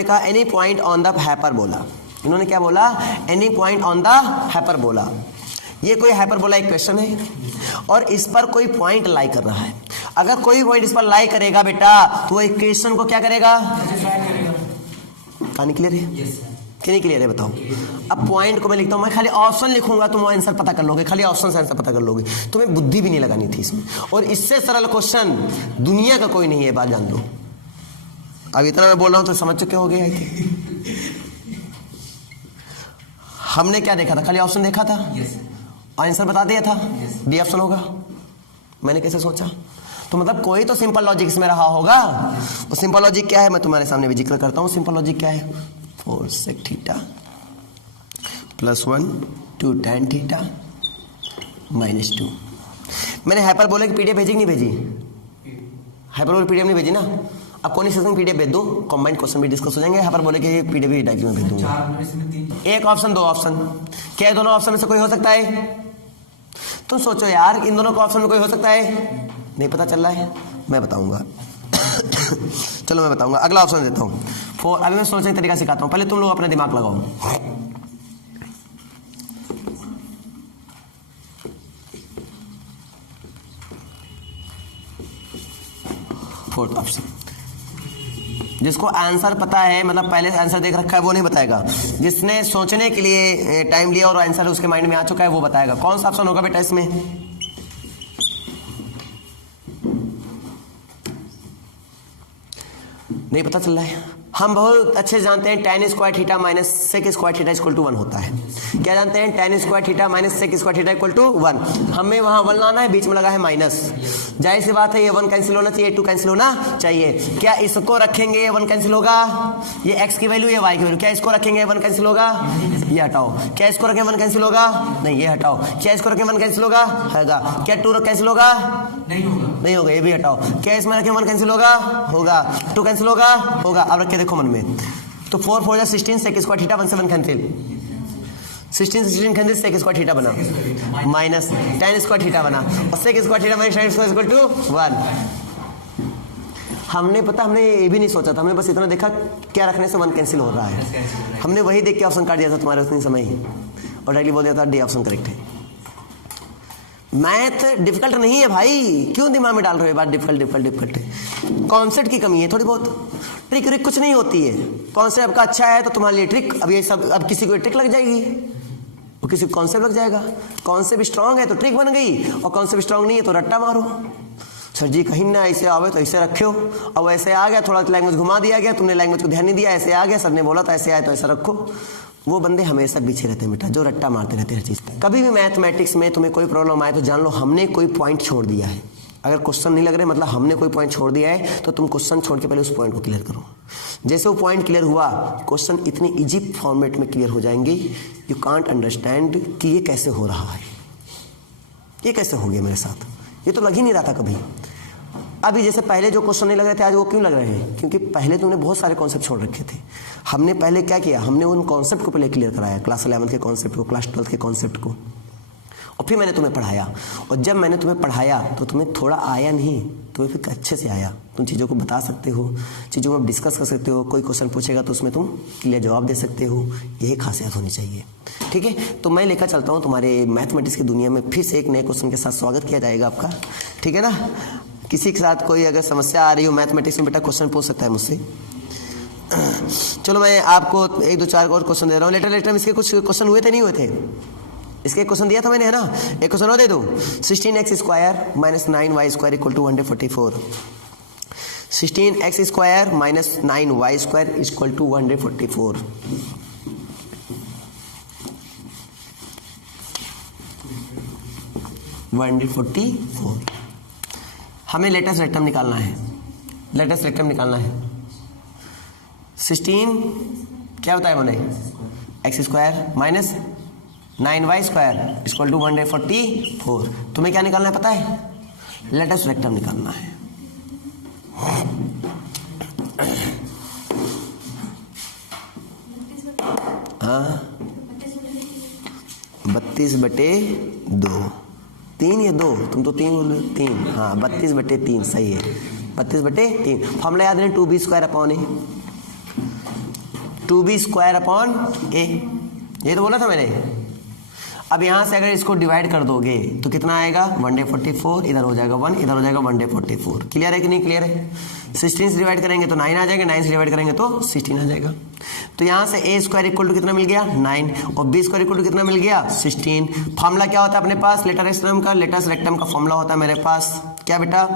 इन्होंने कहा any point on the hyperbola, इन्होंने क्या बोला, any point on the hyperbola. ये कोई हाइपरबोला इक्वेशन है और इस पर कोई पॉइंट लाई कर रहा है। अगर कोई पॉइंट इस पर लाई करेगा बेटा तो वो इक्वेशन को क्या करेगा, कहानी क्लियर है? कि नहीं क्लियर है बताओ। अब पॉइंट को मैं लिखता हूं, मैं खाली ऑप्शन लिखूंगा तुम आंसर पता कर लोगे, खाली ऑप्शन से आंसर पता कर लोगे, तुम्हें बुद्धि भी नहीं लगानी थी इसमें। और इससे सरल क्वेश्चन दुनिया का कोई नहीं है, बात जान लो। अब इतना मैं बोल रहा हूं तो समझ चुके हो गए आई थिंक। हमने क्या देखा था, खाली ऑप्शन देखा था, आंसर बता दिया था, डी ऑप्शन होगा। मैंने कैसे सोचा, तो मतलब कोई तो सिंपल लॉजिक इसमें रहा होगा। और सिंपल लॉजिक क्या है मैं तुम्हारे सामने भी जिक्र करता हूं। सिंपल लॉजिक क्या है, 4 sec theta plus 1 2 tan theta minus 2। मैंने हाइपरबोला की पीडीएफ भेजी कि नहीं भेजी, हाइपरबोला पीडीएफ नहीं भेजी ना। अब कौन सी पीडीएफ भेज दो, कंबाइंड क्वेश्चन भी डिस्कस हो जाएंगे, हाइपरबोला के पीडीएफ भी डायरेक्ट में भेज दूंगा। एक ऑप्शन दो ऑप्शन, क्या दोनों ऑप्शन में से कोई हो सकता है? तुम सोचो यार, इन दोनों का ऑप्शन में कोई हो सकता है? नहीं पता चल रहा है, मैं बताऊंगा। चलो मैं बताऊंगा, अगला ऑप्शन देता हूं। अभी मैं सोचने का तरीका सिखाता हूं, पहले तुम लोग अपना दिमाग लगाओ। फोर्थ ऑप्शन, जिसको आंसर पता है, मतलब पहले आंसर देख रखा है, वो नहीं बताएगा। जिसने सोचने के लिए टाइम लिया और आंसर उसके माइंड में आ चुका है वो बताएगा। कौन सा ऑप्शन होगा बेटा इसमें? नहीं पता चल रहा है। हम बहुत अच्छे से जानते हैं tan square theta minus sec square theta equal to 1 होता है। क्या जानते हैं? tan square theta minus sec square theta equal to 1। हमें वहां 1 लाना है, बीच में लगा है माइनस। जाहिर सी बात है ये 1 कैंसिल होना चाहिए, 2 कैंसिल होना चाहिए। क्या इसको रखेंगे 1 कैंसिल होगा? ये x की वैल्यू, ये y की वैल्यू, क्या इसको रखेंगे 1 कैंसिल होगा? ये हटाओ। क्या इसको रखें 1 कैंसिल होगा? नहीं, ये हटाओ। क्या इसको रखें 1 कैंसिल होगा? क्या 2 कैंसिल होगा? नहीं होगा, ये भी हटाओ। क्या इसमें रखें 1 कैंसिल होगा? होगा। 2 कैंसिल होगा? होगा। अब रख के देखो मन में, तो 4 4 16 sec square theta 1 7 cancel, 16 cancel, sec square theta बना माइनस tan स्क्वायर थीटा बना, और sec square theta minus tan square equal to 1। हमने पता, हमने ये भी नहीं सोचा था, हमने बस इतना देखा क्या रखने से 1 कैंसिल हो रहा है। हमने वही देख के ऑप्शन काट दिया था तुम्हारे उतनी समय ही, और डायरेक्टली बोल दिया था डी ऑप्शन करेक्ट है। मैथ डिफिकल्ट नहीं है भाई, क्यों दिमाग में डाल रहे हो बात डिफिकल्ट है। कॉन्सेप्ट की कमी है थोड़ी बहुत, ट्रिक व्रिक कुछ नहीं होती है। कॉन्सेप्ट आपका अच्छा है तो तुम्हारे लिए ट्रिक, अब ये सब, अब किसी को ट्रिक लग जाएगी, वो किसी को कॉन्सेप्ट लग जाएगा। कॉन्सेप्ट स्ट्रांग है तो ट्रिक बन गई, और कॉन्सेप्ट स्ट्रांग नहीं है तो रट्टा मारो। सर जी कहीं ना ऐसे आवे तो ऐसे रखे हो, अब ऐसे आ गया, थोड़ा लैंग्वेज घुमा दिया गया, तुमने लैंग्वेज को ध्यान नहीं दिया, ऐसे आ गया, सर ने बोला था ऐसे आए तो ऐसा रखो। वो बंदे हमेशा पीछे रहते हैं बेटा, जो रट्टा मारते रहते हैं हर चीज़ पे। कभी भी मैथमेटिक्स में तुम्हें कोई प्रॉब्लम आए तो जान लो हमने कोई पॉइंट छोड़ दिया है। अगर क्वेश्चन नहीं लग रहे मतलब हमने कोई पॉइंट छोड़ दिया है, तो तुम क्वेश्चन छोड़ के पहले उस पॉइंट को क्लियर करो। जैसे वो पॉइंट क्लियर हुआ, क्वेश्चन इतनी इजी फॉर्मेट में क्लियर हो जाएंगे, यू कांट अंडरस्टैंड कि ये कैसे हो रहा है, ये कैसे हो गया मेरे साथ, ये तो लग ही नहीं रहा था कभी। अभी जैसे पहले जो क्वेश्चन नहीं लग रहे थे आज वो क्यों लग रहे हैं? क्योंकि पहले तुमने बहुत सारे कॉन्सेप्ट छोड़ रखे थे। हमने पहले क्या किया, हमने उन कॉन्सेप्ट को पहले क्लियर कराया, क्लास 11 के कॉन्सेप्ट को, क्लास 12 के कॉन्सेप्ट को, और फिर मैंने तुम्हें पढ़ाया। और जब मैंने तुम्हें पढ़ाया तो तुम्हें थोड़ा आया नहीं, तुम्हें फिर अच्छे से आया। तुम चीज़ों को बता सकते हो, चीज़ों को डिस्कस कर सकते हो, कोई क्वेश्चन पूछेगा तो उसमें तुम क्लियर जवाब दे सकते हो। यही खासियत होनी चाहिए, ठीक है। तो मैं लेकर चलता हूँ तुम्हारे मैथमेटिक्स की दुनिया में, फिर से एक नए क्वेश्चन के साथ स्वागत किया जाएगा आपका, ठीक है ना। किसी के साथ कोई अगर समस्या आ रही हो मैथमेटिक्स में बेटा, क्वेश्चन पूछ सकता है मुझसे। चलो मैं आपको 1 2 4 और क्वेश्चन दे रहा हूँ। लेटर में इसके कुछ क्वेश्चन हुए थे नहीं हुए थे? इसके क्वेश्चन दिया था मैंने, है ना। एक क्वेश्चन और दे दूँ, 16x square minus 9y square equal to 144। 16x square minus 9y square equal to 144। हमें लेटेस्ट रेक्टम निकालना है, लेटेस्ट रेक्टम निकालना है। 16 क्या बताया मैंने, X square minus 9y square equal to 144। तुम्हें क्या निकालना है पता है? लेटेस्ट रेक्टम निकालना है। हाँ 32/2, 3 या 2, तुम तो 3 बोल रहे हो, 3, हाँ 32/3 सही है, 32/3। फॉर्मूला याद है 2b² upon A, 2b square upon a, ये तो बोला था मैंने। अब यहाँ से अगर इसको डिवाइड कर दोगे तो कितना आएगा 1/44, इधर हो जाएगा 1, इधर हो जाएगा 1/44। क्लियर है कि नहीं क्लियर है? 16 से डिवाइड करेंगे तो 9 आ जाएगा, 9 से डिवाइड करेंगे तो 16 आ जाएगा। तो यहाँ से a स्क्वायर इक्वल टू कितना मिल गया 9 और b स्क्वायर इक्वल टू कितना मिल गया 16। फॉर्मूला क्या होता है अपने पास लेटेस्ट रेक्टम का फॉर्मूला होता है मेरे पास क्या बेटा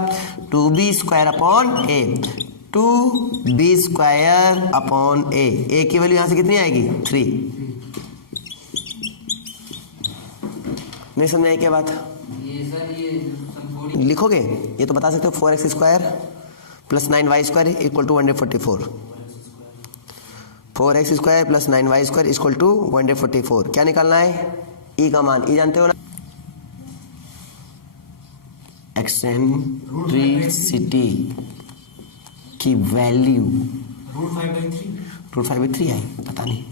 2b square upon a, 2b square upon a की वैल्यू यहाँ से कितनी आएगी 3। नहीं समझ आई क्या बात? ये सर ये लिखोगे ये तो बता सकते हो 4x square plus 9y square equal to 1/44। 4x square plus 9y square equal to 1/44। क्या निकालना है e का मान, e जानते हो ना, एक्सेंट्रिसिटी की वैल्यू √5/3 है, पता नहीं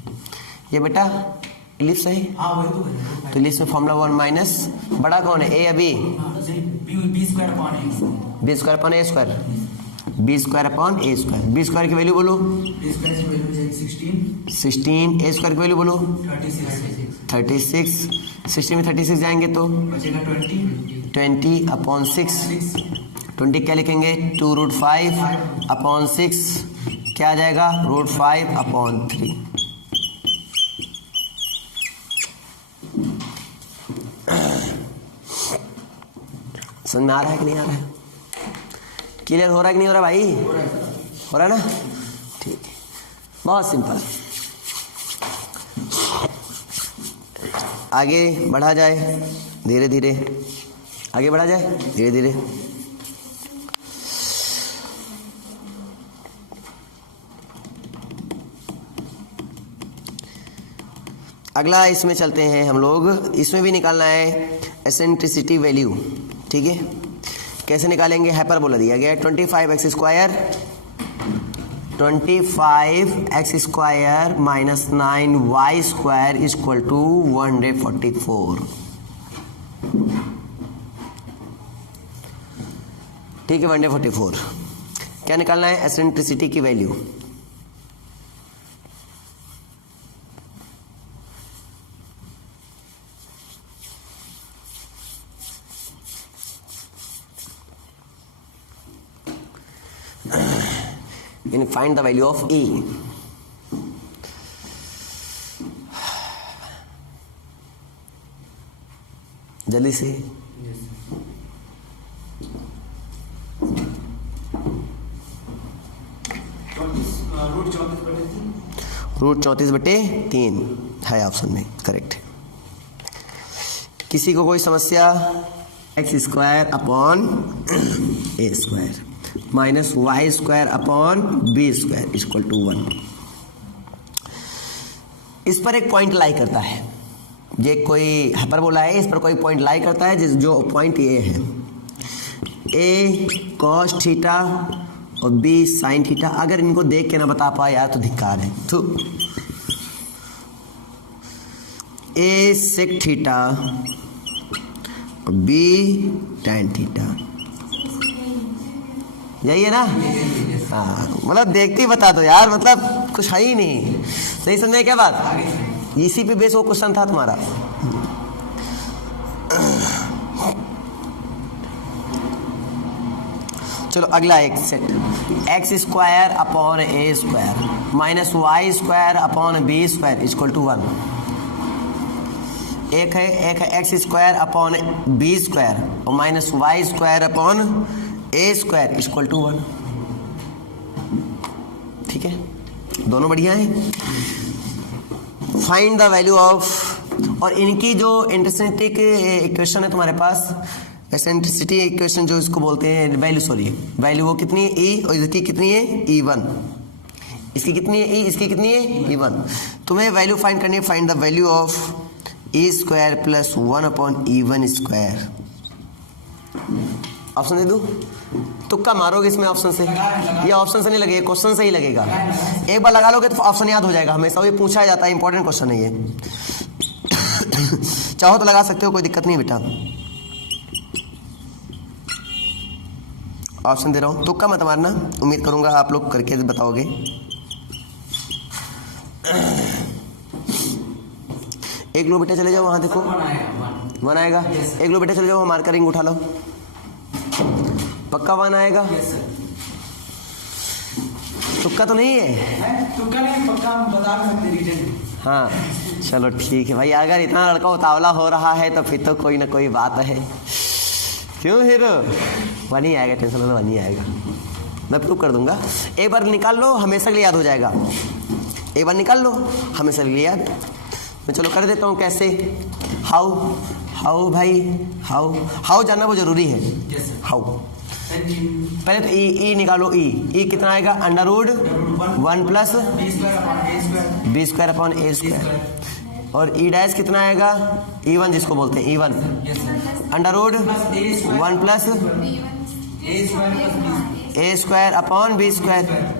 ये बेटा इलिप्स है। तो इलिप्स में फॉर्मूला 1 माइनस बड़ा कौन है a अभी b square upon b square upon a square, b square upon a square. b square की वैल्यू बोलो 16, a स्क्वायर की वैल्यू बोलो 36, 16 में 36 जाएंगे तो बचेगा 20 अपॉन 6, 20 क्या लिखेंगे 2√5 अपॉन 6 क्या आ जाएगा √5 अपॉन 3। समझ में आ रहा है कि नहीं आ रहा है? क्लियर हो रहा है कि नहीं हो रहा भाई? हो रहा है ना? ठीक है, बहुत सिंपल। आगे बढ़ा जाए धीरे धीरे, आगे बढ़ा जाए धीरे धीरे। अगला इसमें चलते हैं हम लोग, इसमें भी निकालना है एसेंट्रिसिटी वैल्यू। ठीक है, कैसे निकालेंगे? हाइपरबोला दिया गया है 25x square minus 9y square equal to 1/44। ठीक है 1/44। क्या निकालना है? एसेंट्रिसिटी की value. And find the value of E. जल्दी से √34/3 है ऑप्शन में, करेक्ट। किसी को कोई समस्या? x square upon a square minus Y square upon B square equal to 1। इस पर एक पॉइंट लाई करता है, ये कोई हाइपरबोला है, इस पर कोई पॉइंट लाई करता है, जो पॉइंट ये है a cos थीटा और b sin थीटा। अगर इनको देख के ना बता पाए यार तो धिक्कार है। तो a sec थीटा और b tan थीटा, यही है ना? हाँ, मतलब देखते ही बता दो यार, मतलब कुछ है ही नहीं। सही समझे क्या बात? इसी पे बेस वो क्वेश्चन था तुम्हारा। चलो अगला एक set, x square upon a square minus Y square upon B square equal to 1। एक है x square upon B square और minus Y square upon a square equal to 1। ठीक है, दोनों बढ़िया है। फाइंड द वैल्यू ऑफ, और इनकी जो इंटरसेंटिक इक्वेशन है तुम्हारे पास, एसेंट्रिसिटी इक्वेशन जो इसको बोलते हैं वैल्यू वो कितनी है e, और इसकी कितनी है e1। इसकी कितनी है e, इसकी कितनी है e1। तुम्हें वैल्यू फाइंड करनी है। Find the value of e square plus 1 upon e1 square. Option दे दूं? तुक्का मारोगे इसमें ऑप्शन से? ये ऑप्शन से नहीं लगेगा, क्वेश्चन से ही लगेगा। एक बार लगा लोगे तो ऑप्शन याद हो जाएगा हमेशा, ये पूछा जाता है, इंपॉर्टेंट क्वेश्चन है ये। चाहो तो लगा सकते हो, कोई दिक्कत नहीं बेटा। ऑप्शन दे रहा हूं, तुक्का मत मारना, उम्मीद करूंगा आप लोग करके बताओगे। एक लो बेटा, चले जाओ वहां देखो, 1 आएगा 1। 1 आएगा। एक लो बेटा, चले जाओ, मार्कर रिंग उठा लो, पक्का 1 आएगा। Yes sir. तुक्का तो नहीं है? तुक्का नहीं, पक्का हम बता सकते रीजन। हाँ चलो ठीक है भाई, अगर इतना लड़का उतावला हो रहा है तो फिर तो कोई ना कोई बात है। क्यों हीरो? 1 ही आएगा, टेंशन लो, 1 ही आएगा, मैं प्रूव कर दूंगा। एक बार निकाल लो, हमेशा के लिए याद हो जाएगा। एक बार निकाल लो, हमेशा के लिए याद। मैं चलो कर देता हूँ कैसे। हाउ भाई, हाउ जानना वो जरूरी है। Yes sir. हाउ पहले तो ई निकालो। ई कितना आएगा? Under root 1 plus B square upon ए स्क्वायर। और ई डैश कितना आएगा? E1 जिसको बोलते हैं E1, अंडर रूट 1 प्लस ए स्क्वायर अपॉन बी स्क्वायर।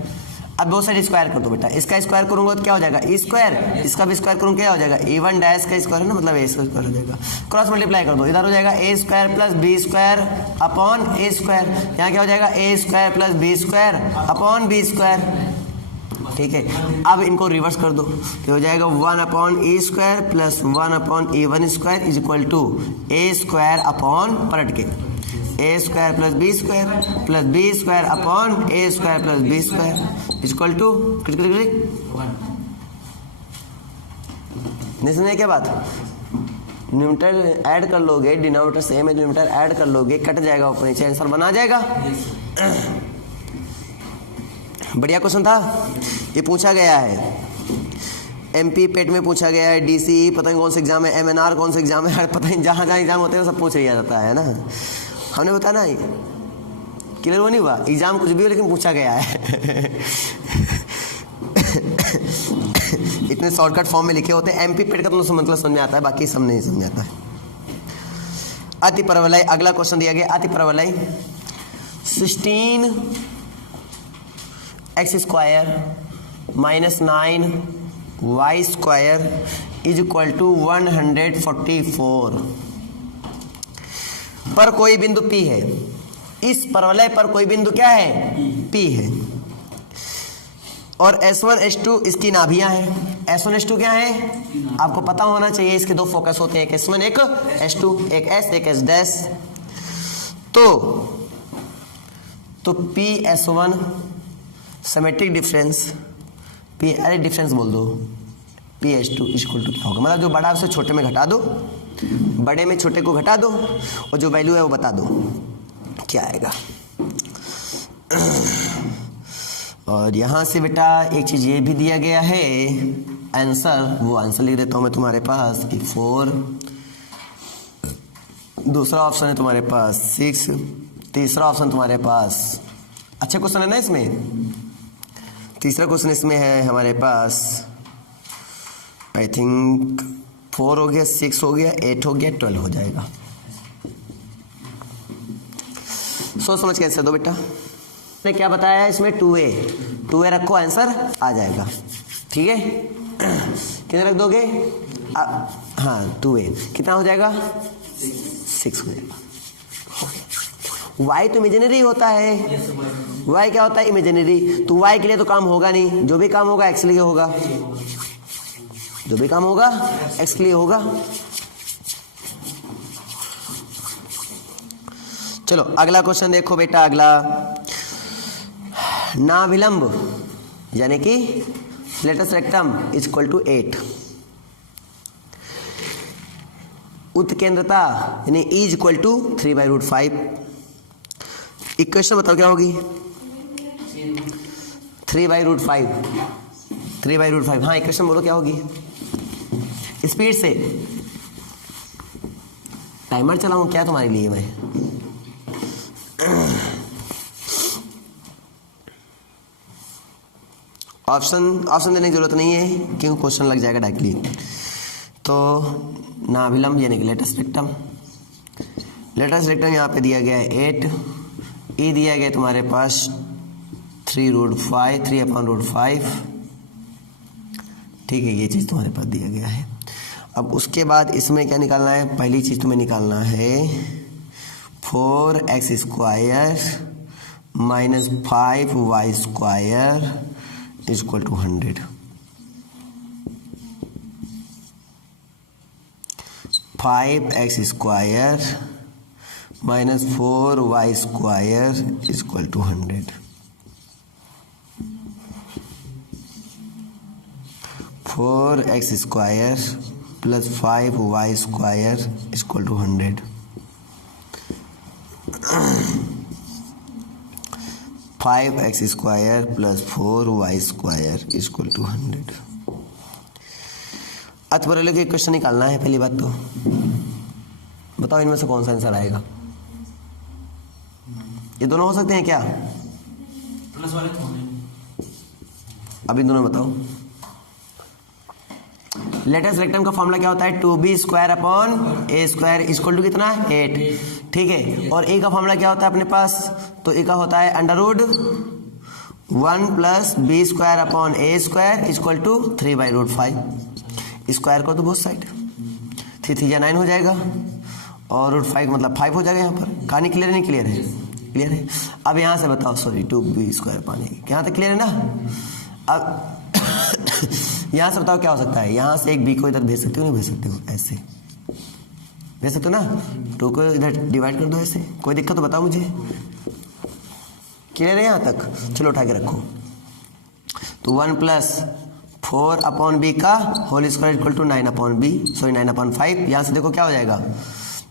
अब दो साइड स्क्वायर कर दो बेटा, इसका स्क्वायर करूंगा तो क्या हो जाएगा? ई स्क्वायर, इसका भी स्क्वायर करूंगा क्या हो जाएगा? E1 डैश का स्क्वायर है ना, मतलब ए स्क्वायर हो जाएगा। क्रॉस मल्टीप्लाई कर दो, इधर हो जाएगा a square plus B square upon A square. यहाँ क्या हो जाएगा? A square plus B square upon B square. ठीक है, अब इनको रिवर्स कर दो तो हो जाएगा 1 upon A square plus 1 upon E1 square is equal to a square upon पलट के a square plus B square upon A square plus B square is equal to नहीं सुनिए क्या बात? न्यूमरेटर ऐड कर लोगे, डिनोमिनेटर सेम है, numerator add कर लोगे, कट जाएगा, ऊपर नीचे आंसर बना जाएगा। बढ़िया क्वेश्चन था, ये पूछा गया है MP पेट में पूछा गया है, DC पता नहीं कौन सा एग्जाम है, MNR कौन सा एग्जाम है, पता नहीं जहाँ जहाँ एग्जाम होते हैं सब पूछ लिया जाता है ना। हमने बताया ना, क्लियर वो नहीं हुआ, एग्जाम कुछ भी हो लेकिन पूछा गया है। इतने शॉर्टकट फॉर्म में लिखे होते हैं। MP पेट का तो मतलब समझ में आता है, बाकी सब नहीं समझ आता है। अति परवलय, अगला क्वेश्चन दिया गया, अति परवलय 16x square minus 9y square is equal to 144 पर कोई बिंदु P है। इस परवलय पर कोई बिंदु क्या है? P है। और S1 S2 इसकी नाभियां हैं। S1 S2 क्या है? आपको पता होना चाहिए, इसके दो फोकस होते हैं, एक S1 एक S2, एक S एक S डैश। तो PS1 सिमेट्रिक डिफरेंस, P अरे डिफरेंस बोल दो, PS2 इक्वल टू क्या होगा? मतलब जो बड़ा से छोटे में घटा दो, बड़े में छोटे को घटा दो, और जो वैल्यू है वो बता दो क्या आएगा। और यहाँ से बेटा एक चीज़ ये भी दिया गया है आंसर, वो आंसर लिख देता हूँ मैं तुम्हारे पास कि 4, दूसरा ऑप्शन है तुम्हारे पास 6, तीसरा ऑप्शन तुम्हारे पास, अच्छा क्वेश्चन है ना इसमें, तीसरा क्वेश्चन इसमें है हमारे पास आई थिंक 4 हो गया, 6 हो गया, 8 हो गया, 12 हो जाएगा। सोच समझ के आंसर दो बेटा। ने क्या बताया है इसमें? 2a रखो, आंसर आ जाएगा। ठीक है, कितने रख दोगे? हाँ 2a कितना हो जाएगा? 6 हो जाएगा। y तो इमेजिनरी होता है, y क्या होता है? इमेजिनरी। तो y के लिए तो काम होगा नहीं, जो भी काम होगा x के लिए होगा, जो भी काम होगा x के लिए होगा। चलो अगला क्वेश्चन देखो बेटा, अगला नाभिलंब यानी कि latus rectum is equal to 8, उत्केंद्रता यानी इज इक्वल टू 3/√5। इक्वेशन बताओ क्या होगी? 3/√5, 3/√5। हाँ इक्वेशन बोलो क्या होगी? स्पीड से टाइमर चलाऊं क्या तुम्हारे लिए मैं? ऑप्शन देने की जरूरत नहीं है क्योंकि क्वेश्चन लग जाएगा डायरेक्टली। तो नाभिलंब यानी कि लेटस रेक्टम, लेटस रेक्टम यहाँ पे दिया गया है 8, ई दिया गया तुम्हारे पास 3/5, 3/√5। ठीक है, ये चीज़ तुम्हारे पास दिया गया है। अब उसके बाद इसमें क्या निकालना है? पहली चीज़ तुम्हें निकालना है 4x square minus 5y square is equal to 100। 5x square minus 4y square equal to 100। 4x square plus 5y square equal to 100। 5x square plus 4y square equal to 100। अतपरले के क्वेश्चन निकालना है। पहली बात तो बताओ इनमें से कौन सा आंसर आएगा। ये दोनों हो सकते हैं क्या? प्लस वाले कौन है? अभी दोनों बताओ। लेटेस्ट रेक्टेंगल का फॉर्मूला क्या होता है? 2b square upon a square equal to कितना? 8। ठीक है। और a का फॉर्मूला क्या होता है अपने पास? तो a का होता है under root 1 plus B square upon a square equal to 3/√5। Square को तो बहुत साइड 3 3 9 हो जाएगा और √5 मतलब 5 हो जाएगा। यहाँ पर कहानी क्लियर नहीं? क्लियर है, क्लियर है। अब यहाँ से बताओ, सॉरी 2b स्क्वायर पानी यहाँ तक क्लियर है ना? अब यहाँ से बताओ क्या हो सकता है? यहाँ से एक b को इधर भेज सकते हो, नहीं भेज सकते हो? ऐसे भेज सकते हो ना? 2 को इधर डिवाइड कर दो ऐसे। कोई दिक्कत तो बताओ मुझे। क्लियर है यहाँ तक? चलो उठा के रखो। तो 1 प्लस 4 अपॉन बी का whole square equal to 9 upon B, sorry 9/5। यहाँ से देखो क्या हो जाएगा,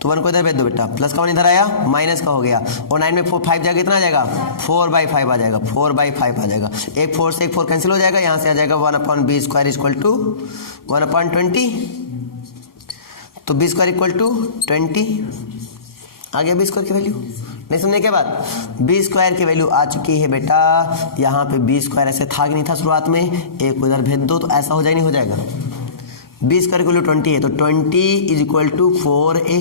तो 1 को इधर भेज दो बेटा, प्लस का 1 इधर आया, माइनस का हो गया, और 9 में 5 जाएगा, कितना आ जाएगा? 4/5 आ जाएगा, 4/5 आ जाएगा। एक 4 से एक 4 कैंसिल हो जाएगा, यहाँ से आ जाएगा 1/b स्क्वायर इक्वल टू 1/20। तो b स्क्वायर इक्वल टू 20 आ गया। b स्क्वायर की वैल्यू नहीं समझे क्या बात? b स्क्वायर की वैल्यू आ चुकी है बेटा। यहाँ पे b स्क्वायर ऐसे था कि नहीं था शुरुआत में? एक को इधर भेज दो तो ऐसा हो जाए, नहीं हो जाएगा? b स्क्वायर की वैल्यू 20 है, तो 20 इज इक्वल टू 4a।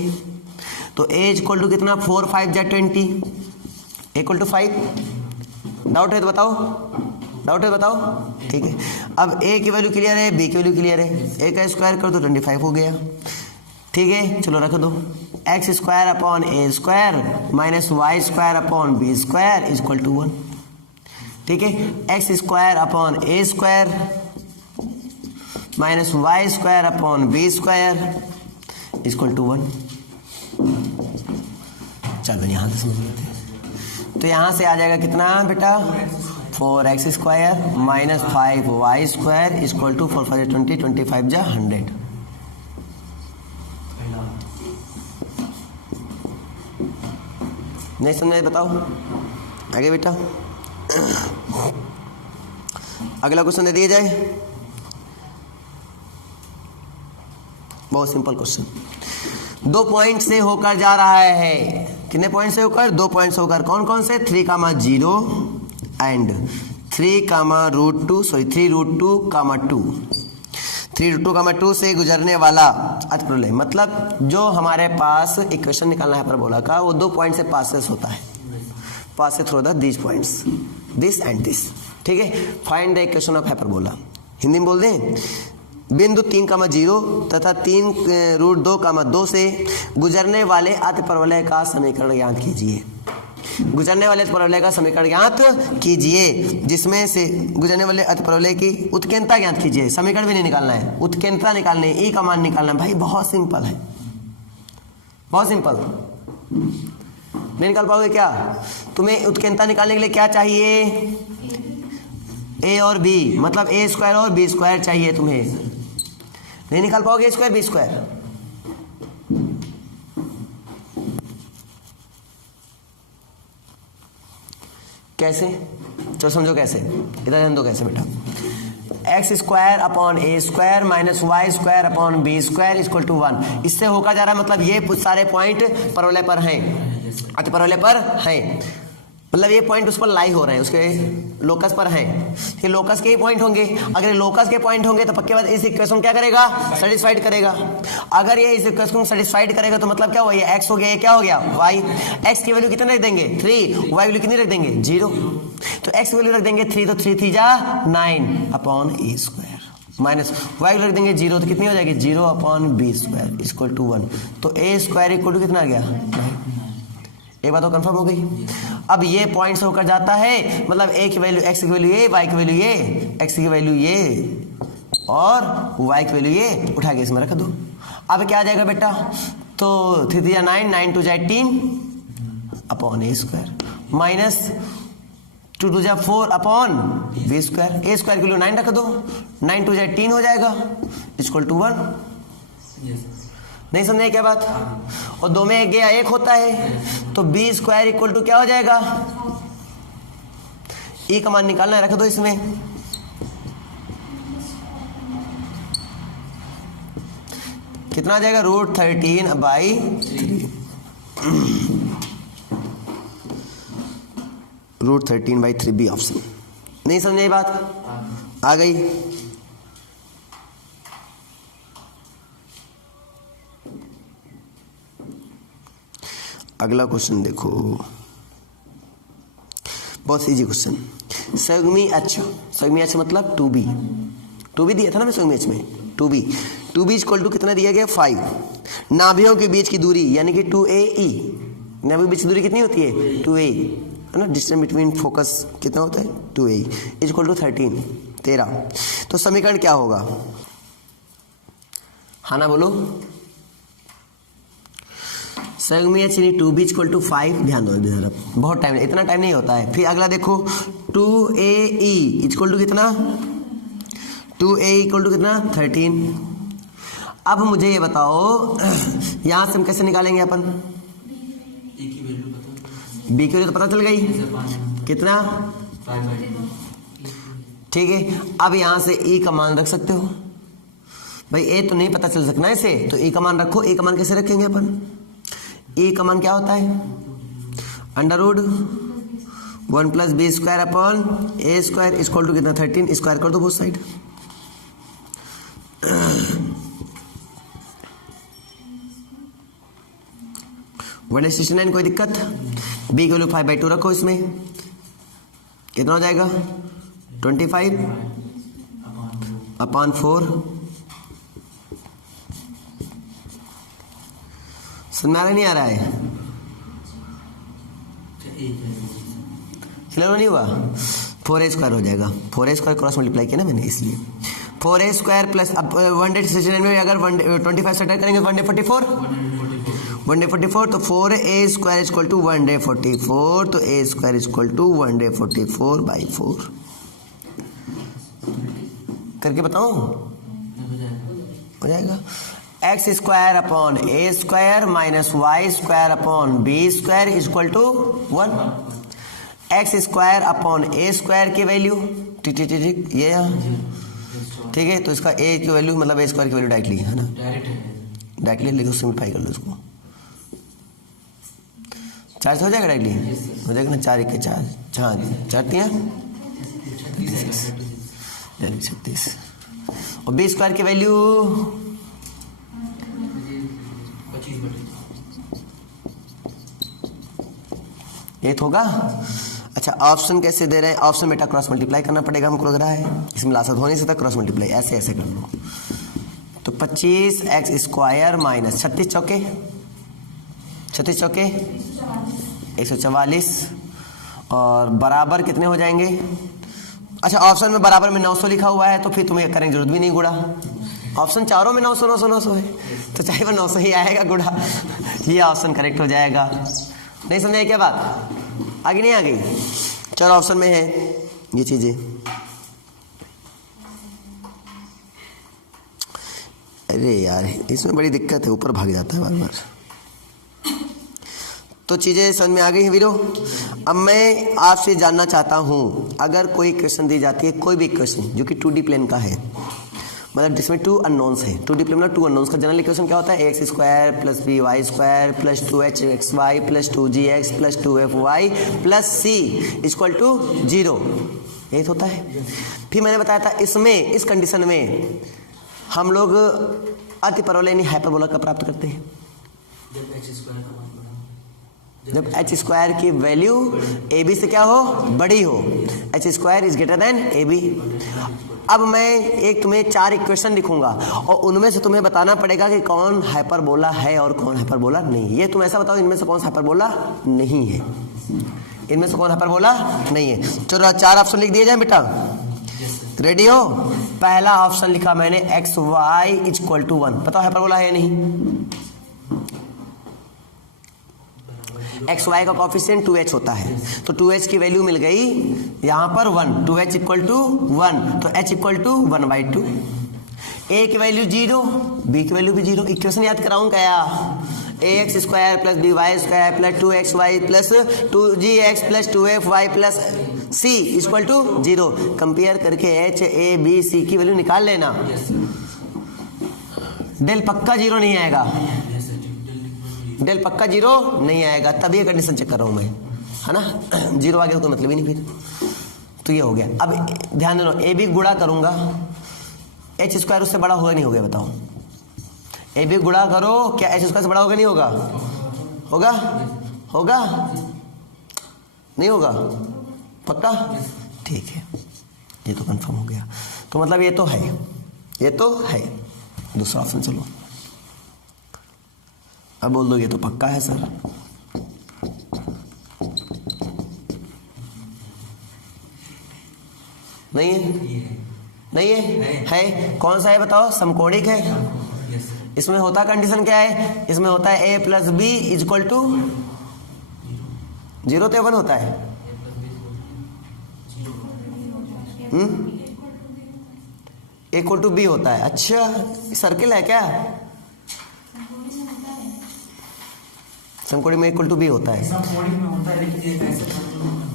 तो a इक्वल टू कितना? 4 5 जा 20 इक्वल टू 5। डाउट है तो बताओ, डाउट है बताओ। ठीक है। अब a की वैल्यू क्लियर है, b की वैल्यू क्लियर है। a का स्क्वायर कर दो 25 हो गया। ठीक है, चलो रख दो। X square upon a square minus Y square upon b square equal to 1। ठीक है। X square upon a square minus Y square upon B square equal to 1। चलो यहाँ से समझ लेते हैं। तो यहाँ से आ जाएगा कितना बेटा? 4x square minus 5y square equal to 4 5 20 25 जा 100। नहीं समझे बताओ आगे बेटा। अगला क्वेश्चन दे दिया जाए। बहुत सिंपल क्वेश्चन। 2 पॉइंट से होकर जा रहा है। कितने पॉइंट से होकर? 2 पॉइंट से होकर। कौन कौन से? 3,0 एंड 3√2 सॉरी 3√2,2 3√2,2 से गुजरने वाला अतप्रलय, मतलब जो हमारे पास इक्वेशन निकालना है परबोला का, वो 2 पॉइंट से पासेस होता है। Pass through the these points, this and this. ठीक है। Find the equation of hyperbola. Hindi में बोल दें, बिंदु 3,0 तथा 3√2,2 से गुजरने वाले अतिपरवलय का समीकरण ज्ञात कीजिए। गुजरने वाले अतिपरवलय का समीकरण ज्ञात कीजिए, जिसमें से गुजरने वाले अतिपरवलय की उत्केंद्रता ज्ञात कीजिए। समीकरण भी नहीं निकालना है, उत्केंद्रता निकालनी है, ई का मान निकालना है। भाई बहुत सिंपल है, बहुत सिंपल। नहीं निकाल पाओगे क्या? तुम्हें उत्केंद्रता निकालने के लिए क्या चाहिए? ए और बी, मतलब ए स्क्वायर और बी स्क्वायर चाहिए तुम्हें। नहीं निकाल पाओगे ए स्क्वायर बी स्क्वायर। कैसे? चलो समझो कैसे, इधर ध्यान दो कैसे बेटा। X square upon A square minus Y square upon B square equal to 1। इससे होकर जा रहा है, मतलब ये सारे पॉइंट परवलय पर हैं, अतिपरवलय पर हैं, मतलब ये पॉइंट उस पर लाई हो रहे हैं, उसके लोकस पर हैं। ये लोकस के ही पॉइंट होंगे। अगर लोकस के पॉइंट होंगे तो पक्के बाद इस इक्वेशन क्या करेगा? सेटिस्फाइड करेगा। अगर ये इस इक्वेशन को सेटिस्फाइड करेगा तो मतलब क्या हुआ? ये x हो गया, ये क्या हो गया? y। x की वैल्यू कितने रख देंगे? 3। y वैल्यू कितनी रख देंगे? 0। तो x वैल्यू रख देंगे 3, तो 3 3 जा 9 अपॉन ए स्क्वायर माइनस y वैल्यू रख देंगे 0, तो कितनी हो जाएगी? 0 upon B square equal to 1। तो ए स्क्वायर इक्वल टू कितना आ गया? 9। एक बात तो कंफर्म हो गई। अब ये पॉइंट से होकर जाता है, मतलब a की वैल्यू, x की वैल्यू ये, y की वैल्यू ये, x की वैल्यू ये और y की वैल्यू ये, उठा के इसमें रख दो। अब क्या आ जाएगा बेटा, तो 3 3 9, 9 2 18 upon A square minus 2 2 4 upon B square. A square के लिए 9 रख दो, 9 2 18 हो जाएगा इक्वल टू 1। नहीं समझे क्या बात? और 2 में 1 गया 1 होता है, तो बी स्क्वायर इक्वल टू क्या हो जाएगा, ई का मान निकालना है, रख दो इसमें। कितना आ जाएगा, √13/3 √13/3 बी ऑप्शन। नहीं समझे ये बात? आ गई। अगला क्वेश्चन देखो, बहुत इजी क्वेश्चन। संयुग्मी एच मतलब 2b दिया था ना मैं संयुग्मी एच में, 2b इक्वल टू कितना दिया गया 5। नाभियों के बीच की दूरी यानी कि 2ae, नाभियों के बीच की दूरी कितनी होती है 2ae, है ना। डिस्टेंस बिटवीन फोकस कितना होता है 2ae इक्वल टू 13। तो समीकरण क्या होगा, हाँ ना बोलो। संयुग्मी एच यानी 2b इक्वल टू 5, ध्यान दो इधर, बहुत टाइम, इतना टाइम नहीं होता है। फिर अगला देखो 2ae इक्वल टू कितना, 2a इक्वल टू कितना 13। अब मुझे ये बताओ यहां से हम कैसे निकालेंगे अपन, ए की वैल्यू पता, बी की वैल्यू तो पता चल गई कितना, 5/2। ठीक है। अब यहां से ई का मान रख सकते हो भाई, ए तो नहीं पता चल सकना है इसे, तो ई का मान रखो। ई का मान कैसे रखेंगे अपन, ई का मान क्या होता है √1 + b square upon A square equal to कितना 13। स्क्वायर कर दो बोथ साइड। वन 69, कोई दिक्कत। बी की वैल्यू 5/2 रखो, इसमें कितना हो जाएगा 25 अपॉन 4। समझ में नहीं आ रहा है, क्लियर नहीं हुआ। 4a स्क्वायर हो जाएगा, 4a स्क्वायर क्रॉस मल्टीप्लाई किया ना मैंने, इसलिए 4a स्क्वायर प्लस, अब 169 में अगर 25 से करेंगे 144, 144, तो 4a स्क्वायर इक्वल टू 144, तो a स्क्वायर इक्वल टू 144/4 करके बताऊं, हो जाएगा। X square upon A square minus Y square upon B square equal to 1। X square upon A square की वैल्यू ठीक ये ठीक है, तो इसका ए की वैल्यू मतलब ए स्क्वायर की वैल्यू डायरेक्टली है ना, डायरेक्टली लिखो, सिंप्लीफाई कर लो इसको। 4 से हो जाएगा डायरेक्टली, हो जाएगा ना, 4 1 4, हाँ 4 36 और बी स्क्वायर की वैल्यू 8 होगा। अच्छा ऑप्शन कैसे दे रहे हैं, ऑप्शन बेटा क्रॉस मल्टीप्लाई करना पड़ेगा हमको लग रहा है, इसमें लासत होने से तक क्रॉस मल्टीप्लाई ऐसे ऐसे कर लो। तो 25x स्क्वायर माइनस 36 चौके 144 और बराबर कितने हो जाएंगे। अच्छा ऑप्शन में बराबर में 900 लिखा हुआ है, तो फिर तुम्हें करने की जरूरत भी नहीं गुड़ा, ऑप्शन चारों में 900 900 900 है, तो चाहे वो 900 ही आएगा गुड़ा, ये ऑप्शन करेक्ट हो जाएगा। नहीं समझे क्या बात, आगे नहीं आ गई, चार ऑप्शन में है ये चीजें। अरे यार इसमें बड़ी दिक्कत है, ऊपर भाग जाता है बार बार। तो चीजें समझ में आ गई हैं वीरो। अब मैं आपसे जानना चाहता हूं, अगर कोई क्वेश्चन दी जाती है, कोई भी क्वेश्चन जो कि 2D प्लेन का है, मतलब जिसमें 2 अननोन्स है, 2D प्लेन में 2 अननोन्स का जनरल इक्वेशन क्या होता है, x square plus b y square plus 2hxy plus 2gx plus 2fy plus c equal to 0, यही होता है। फिर मैंने बताया था इसमें, इस कंडीशन में हम लोग अति परवलय यानी हाइपरबोला का प्राप्त करते हैं जब एच स्क्वायर की वैल्यू ए बी से क्या हो, बड़ी हो, h square is greater than a b. अब मैं एक तुम्हें 4 इक्वेशन लिखूंगा और उनमें से तुम्हें बताना पड़ेगा कि कौन हाइपरबोला है और कौन हाइपरबोला नहीं। ये तुम ऐसा बताओ इनमें से कौन सा हाइपरबोला नहीं है, इनमें से कौन हाइपरबोला नहीं है। चलो 4 ऑप्शन लिख दिए जाए बेटा, रेडी हो। पहला ऑप्शन लिखा मैंने एक्स वाई इक्वल टू 1, पता हाइपरबोला है या नहीं? एक्स वाई का कॉफिशिएंट 2h होता है, तो 2h की वैल्यू मिल गई यहाँ पर 1, 2h इक्वल टू 1, तो h इक्वल टू 1/2। a की वैल्यू 0, b की वैल्यू भी 0। इक्वेशन याद कराऊं क्या? ax square plus by square plus 2xy plus 2gx plus 2fy plus c equal to 0। Compare करके h a b c की value निकाल लेना। डेल पक्का 0 नहीं आएगा, डेल पक्का 0 नहीं आएगा, तभी ये कंडीशन चेक कर रहा हूं मैं, है ना। 0 आ गया तो कोई मतलब ही नहीं फिर, तो ये हो गया। अब ध्यान देना, ए बी गुणा करूंगा, एच स्क्वायर उससे बड़ा होगा नहीं होगा बताओ? ए बी गुणा करो, क्या एच स्क्वायर से बड़ा होगा नहीं होगा? होगा? होगा नहीं होगा? पक्का? ठीक है, ये तो कंफर्म हो गया। तो मतलब ये तो है, ये तो है। दूसरा ऑप्शन चलो, अब बोल दो ये तो पक्का है सर। नहीं है? नहीं है? कौन सा है बताओ? समकोणिक है। इसमें होता कंडीशन क्या है? इसमें होता है a plus b equal to 0 तो 1 होता है। इक्वल टू बी होता है। अच्छा, सर्किल है क्या? समकोणिक में इक्वल टू बी होता है।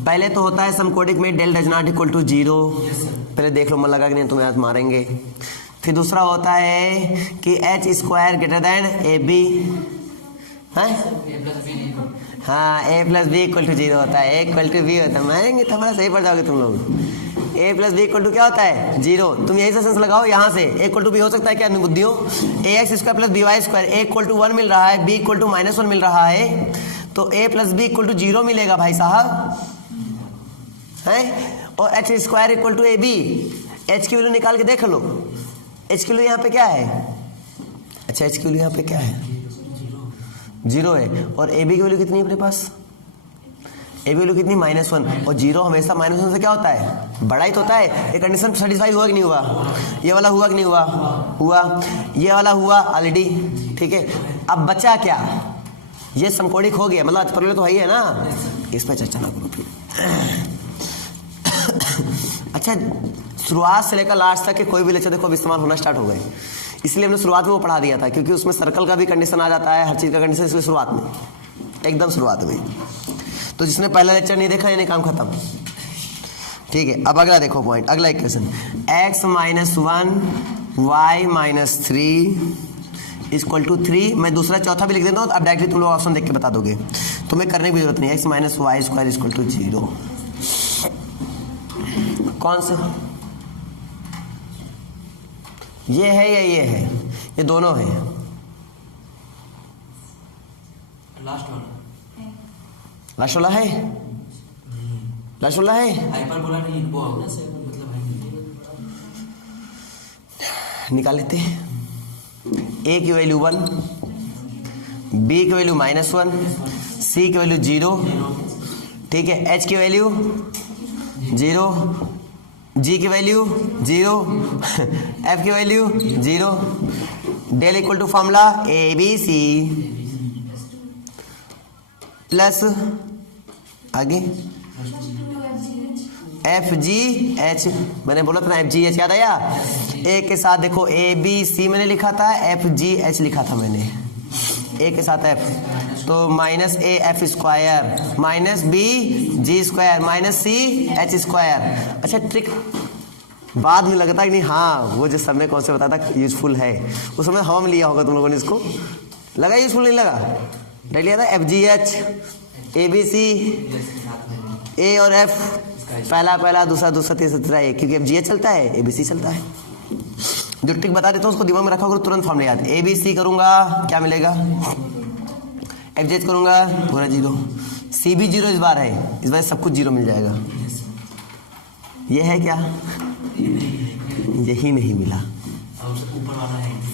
पहले तो होता है समकोणिक में del does not equal to 0। पहले देख लो, मन लगा कि नहीं तुम्हें आज मारेंगे। फिर दूसरा होता है कि h square greater than a b है। हाँ, a plus b equal to 0 होता है, ए इक्वल टू बी होता है। मारेंगे तुम्हारा, सही पड़ जाओगे तुम लोग। ए प्लस बी इक्वल टू क्या होता है? 0। तुम यही से सेंस लगाओ, यहाँ से ए इक्वल टू बी हो सकता है क्या बुद्धियों? A x square plus b y square, a equal to 1 मिल रहा है, बी इक्वल टू -1 मिल रहा है, तो a plus b equal to 0 मिलेगा भाई साहब, है। और h square equal to a b, h की वैल्यू निकाल के देख लो। एच की वैल्यू यहाँ पे क्या है? अच्छा, एच की वैल्यू यहाँ पे क्या है? 0 है। और ए बी की वैल्यू कितनी है अपने पास? ए बी वैल्यू कितनी? -1। और 0 हमेशा -1 से क्या होता है? बड़ा ही तो होता है। ये कंडीशन सेटिस्फाई हुआ कि नहीं हुआ? ये वाला हुआ कि नहीं हुआ? हुआ। ये वाला हुआ ऑलरेडी, ठीक है। अब बचा क्या? ये समकोणिक हो गया, मतलब प्रॉब्लम तो है ही है ना, इस पर चर्चा ना करो फिर। अच्छा, शुरुआत से लेकर लास्ट तक के कोई भी लेक्चर देखो अब इस्तेमाल होना स्टार्ट हो गए, इसलिए हमने शुरुआत में वो पढ़ा दिया था, क्योंकि उसमें सर्कल का भी कंडीशन आ जाता है, हर चीज का कंडीशन, इसलिए शुरुआत में, एकदम शुरुआत में। तो जिसने पहला लेक्चर नहीं देखा, यानी काम खत्म, ठीक है। अब अगला देखो पॉइंट, अगला equation, x - 1 y - 3 equal to 3। मैं दूसरा चौथा भी लिख देता हूँ, अब डायरेक्टली तुम लोग ऑप्शन देख के बता दोगे, तुम्हें करने की जरूरत नहीं। x - y square equal to 0, कौन सा? ये है या ये है? ये दोनों है। लास्ट वाला लास्ट वाला है? लास्ट वाला है? हाइपरबोला नहीं, वो मतलब है। निकाल लेते हैं। a की वैल्यू 1, b की वैल्यू -1, c की वैल्यू 0, ठीक है। h की वैल्यू 0, g की वैल्यू 0, f की value 0। Del equal to formula ABC plus आगे FGH। मैंने बोला था ना FGH, याद आया? A के साथ देखो ABC मैंने लिखा था, FGH लिखा था मैंने, A के साथ F, तो -AF square -BG square -CH square. अच्छा, ट्रिक बाद में लगता है कि नहीं, हाँ वो जो सर ने कौन से बताया था यूजफुल है, उस समय हवा में लिया होगा तुम लोगों ने, इसको लगा यूजफुल नहीं लगा? डाल लिया था FGH ABC, A और F, पहला दूसरा तीसरा A, क्योंकि FGH चलता है, ABC चलता है। जो ट्रिक बता देता हूँ उसको दिमाग में रखा करो, तुरंत फॉर्मूला याद। ABC करूंगा क्या मिलेगा? FGH करूंगा पूरा 0, C भी 0 इस बार है, इस बार सब कुछ 0 मिल जाएगा। ये है क्या? यही नहीं मिला,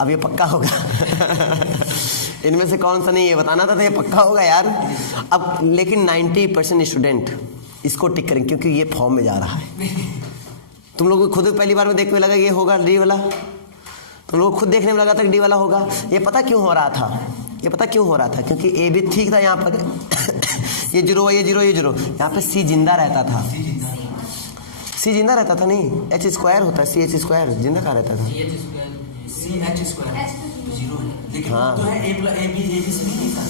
अब ये पक्का होगा। इनमें से कौन सा नहीं, ये बताना था, तो ये पक्का होगा यार। अब लेकिन 90% स्टूडेंट इसको टिक करेंगे, क्योंकि ये फॉर्म में जा रहा है। तुम लोग को खुद पहली बार में देखने में लगा ये होगा डी वाला, तुम लोग को खुद देखने में लगा था कि डी वाला होगा। ये पता क्यों हो रहा था, ये पता क्यों हो रहा था, क्योंकि ए भी ठीक था यहाँ पर ये जीरो ये जीरो ये जीरो, यहाँ पे सी जिंदा रहता था, सी जिंदा रहता था नहीं, एच स्क्वायर होता है, सी एच स्क्वायर जिंदा कहाँ रहता था। सी एच स्क्वायर जीरो है, लेकिन हाँ। तो है ए बी सी नहीं था,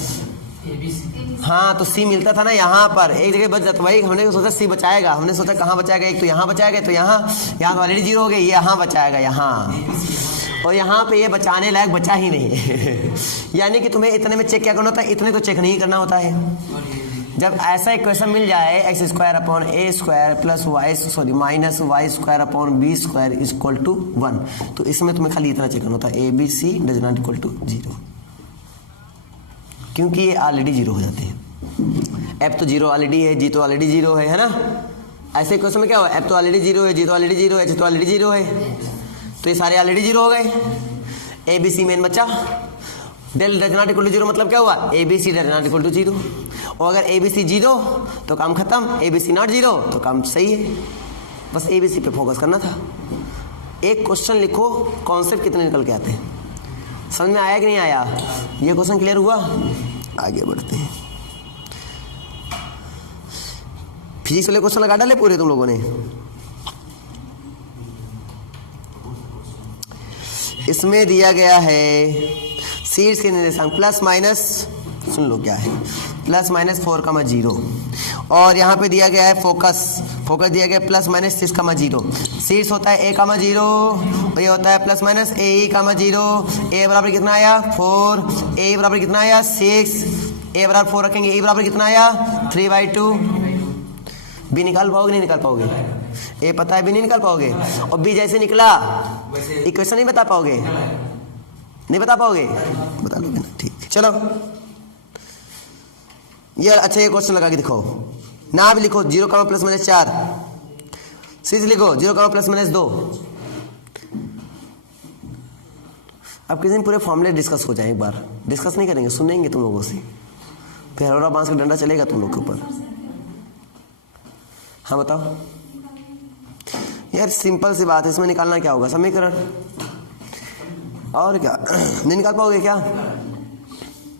ए बी सी। हाँ तो सी मिलता था ना, यहाँ पर एक जगह बच जाता, भाई हमने सोचा सी बचाएगा, हमने सोचा कहाँ बचाएगा, एक तो यहाँ बचाएगा, तो यहाँ तो ऑलरेडी जीरो हो गया, ये यहाँ बचाएगा यहाँ, और यहाँ पे ये बचाने लायक बचा ही नहीं यानी कि तुम्हें इतने में चेक क्या करना होता है, इतने तो चेक नहीं करना होता है। जब ऐसा इक्वेशन मिल जाए x square upon A square plus y minus Y square upon B square is equal to 1, तो इसमें तुम्हें खाली इतना चेक करना होता है, a b c does not equal to 0, क्योंकि ये ऑलरेडी जीरो हो जाते हैं। एफ तो जीरो ऑलरेडी है, जी तो ऑलरेडी जीरो है ना। ऐसे क्वेश्चन में क्या हो, एफ तो ऑलरेडी जीरो है, जी तो ऑलरेडी जीरो है, एच तो ऑलरेडी जीरो है, तो ये सारे ऑलरेडी जीरो हो गए। ए बी सी मेन बच्चा, del does not equal to 0 मतलब क्या हुआ, a b c does not equal to 0, और अगर ए बी सी 0 तो काम खत्म, ए बी सी नॉट 0 तो काम सही है। बस ए बी सी पे फोकस करना था। एक क्वेश्चन लिखो, कॉन्सेप्ट कितने निकल के आते हैं, समझ में आया कि नहीं आया, ये क्वेश्चन क्लियर हुआ। आगे बढ़ते हैं, फिजिक्स वाले क्वेश्चन लगा डाले पूरे तुम लोगों ने। इसमें दिया गया है सीड्स के निर्देशांक प्लस माइनस, सुन लो क्या है, प्लस माइनस 4,0, और यहाँ पे दिया गया है फोकस, फोकस दिया गया प्लस माइनस 6,0। सीड्स होता है a,0, ये होता है प्लस माइनस a,0। ए बराबर कितना आया 4, ए बराबर कितना आया 6, ए बराबर 4 रखेंगे, ए बराबर कितना आया 3/2। बी निकाल पाओगे नहीं निकाल पाओगे, ए पता है बी नहीं निकाल पाओगे, और बी जैसे निकला इक्वेशन नहीं बता पाओगे, नहीं बता पाओगे, बता लोगे ना, ठीक। चलो ये अच्छा, ये क्वेश्चन लगा के दिखाओ ना, भी लिखो 0, प्लस माइनस 4, सीरीज लिखो 0, प्लस माइनस 2। अब किसी दिन पूरे फॉर्मूले डिस्कस हो जाए, एक बार डिस्कस नहीं करेंगे, सुनेंगे तुम लोगों से, फिर हरोरा बांस का डंडा चलेगा तुम लोग के ऊपर। हाँ बताओ यार, सिंपल सी बात है, इसमें निकालना क्या होगा, समीकरण, और क्या नहीं निकाल पाओगे क्या।